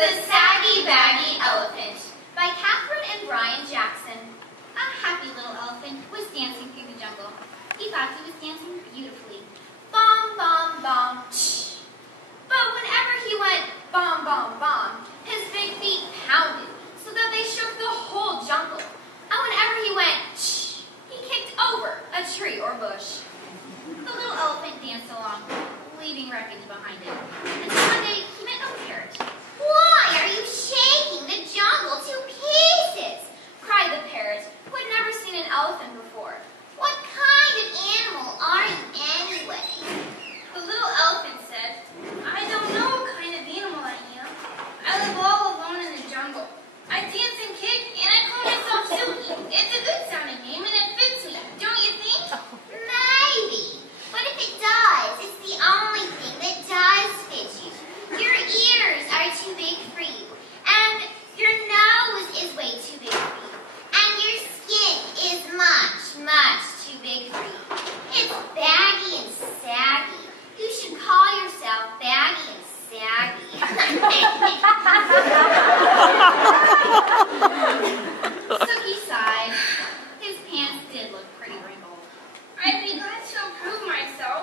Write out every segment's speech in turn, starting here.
The Saggy, Baggy Elephant by Catherine and Brian Jackson. A happy little elephant was dancing through the jungle. He thought he was dancing beautifully. Bom, bom, bom, tsh. But whenever he went bom, bom, bom, his big feet pounded so that they shook the whole jungle. And whenever he went tsh, he kicked over a tree or bush. The little elephant danced along, leaving wreckage behind him. Until one day he met a parrot. "Why are you shaking the jungle to pieces?" cried the parrot, who had never seen an elephant before. "What kind of animal are you anyway?" The little elephant said, "I don't know what kind of animal I am. I live all alone in the jungle. I dance and kick, and I call myself Silky. It's a good sounding name, and it fits me, don't you think?" "Maybe. But if it does, it's the only thing that does fit you. Your ears are too big for you, and your nose is way too big for you, and your skin is much, much too big for you. It's baggy and saggy. You should call yourself Baggy and Saggy." Sookie sighed. His pants did look pretty wrinkled. "I'd be glad to improve myself,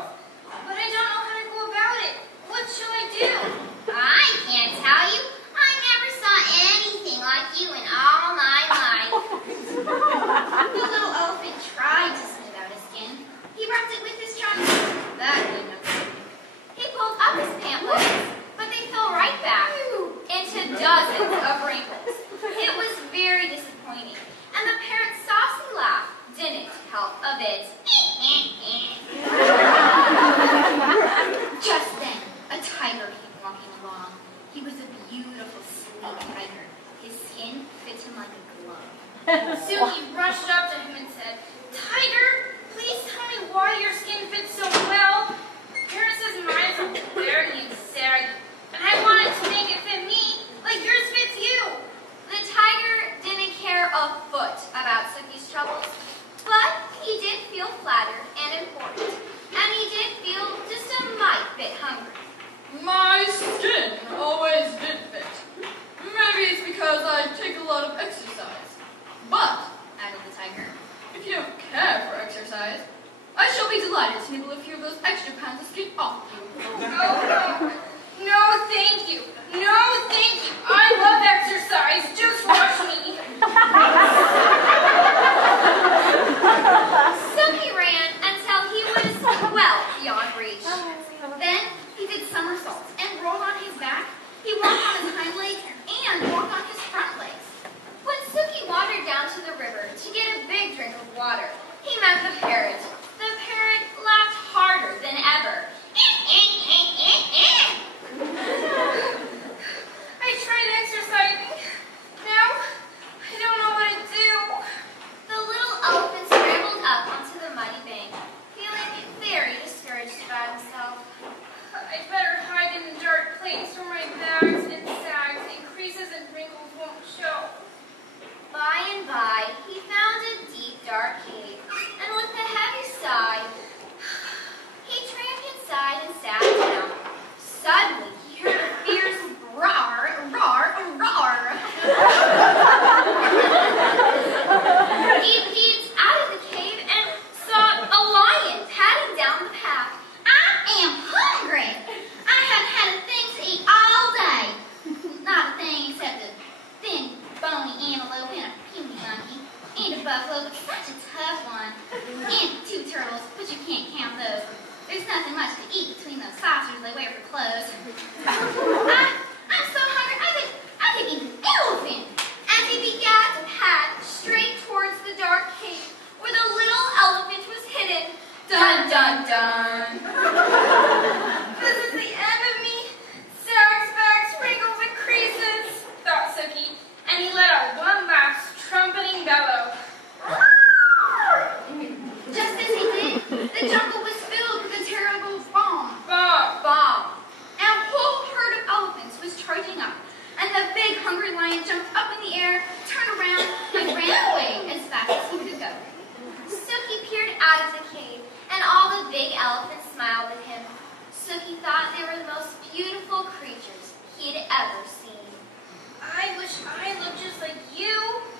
but I don't know how to go about it. What shall I do?" "I can't tell you. I never saw anything like you in all my life." The little elephant tried to smooth out his skin. He rubbed it with his trunk. That didn't work. He pulled up his pant legs, but they fell right back into dozens of wrinkles. It was very disappointing, and the parrot's saucy laugh didn't help a bit. Just then, a tiger came walking along. He was a beautiful, sleek tiger. His skin fit him like a glove. Sookie rushed up to him and said, "Tiger, please tell me why your skin fits so well. Parrot says mine is baggy and saggy, and I wanted to make it fit me like yours fits you." The tiger didn't care a foot about Sookie's troubles, but he did feel flattered and important, and he did feel just a mite bit hungry. "My skin always did fit. Maybe it's because I take a lot of exercise. But," added the tiger, "if you don't care for exercise, I shall be delighted to nibble a few of those extra pounds of skin off you." "Oh, no, thank you. No, thank you. I love exercise. Just rush me." Sookie ran until he was well beyond reach. Then he did somersaults and rolled on his back. He walked on his hind legs and walked on his front legs. When Sookie wandered down to the river to get a big drink of water, he met the parrot. The parrot laughed harder than ever. "I tried exercising. Now, I don't know what to do." The little elephant scrambled up onto the muddy bank, feeling very discouraged about himself. "I'd better hide in a dark place where my bags and sags and creases and wrinkles won't show." By and by, he found a deep, dark cave, and with a heavy sigh, he tramped inside and sat down. Suddenly, he heard a fierce roar, roar, roar. He peeped out of the cave and saw a lion padding down the path. "I am hungry. I haven't had a thing to eat all day." "Not a thing except a thin, bony antelope and a puny monkey, and a buffalo, but such a tough one, and 2 turtles, but you can't count those. There's nothing much to eat between those saucers they wear for clothes. I'm so hungry, I could eat an elephant." As he began to pad straight towards the dark cave where the little elephant was hidden. Dun, dun, dun. "This is the end of me. Sags, bags, wrinkles, and creases," thought Sookie, and he let out one last trumpeting bellow. Just as he did, the jungle was filled with a terrible bomb, bomb, bomb. And a whole herd of elephants was charging up, and the big hungry lion jumped up in the air, turned around, and ran away as fast as he could go. Sookie peered out of the cave, and all the big elephants smiled at him. Sookie thought they were the most beautiful creatures he had ever seen. I wish I looked just like you,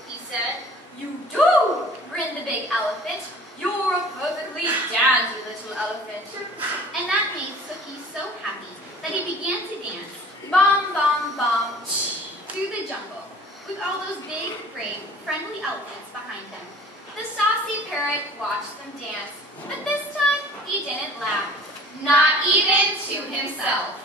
he said. You do, grinned the big elephant. You're a perfectly dandy little elephant. And that made Sookie so happy that he began to dance, bom, bom, bom, through the jungle, with all those big, brave, friendly elephants behind him. The saucy parrot watched them dance, but this time he didn't laugh, not even to himself.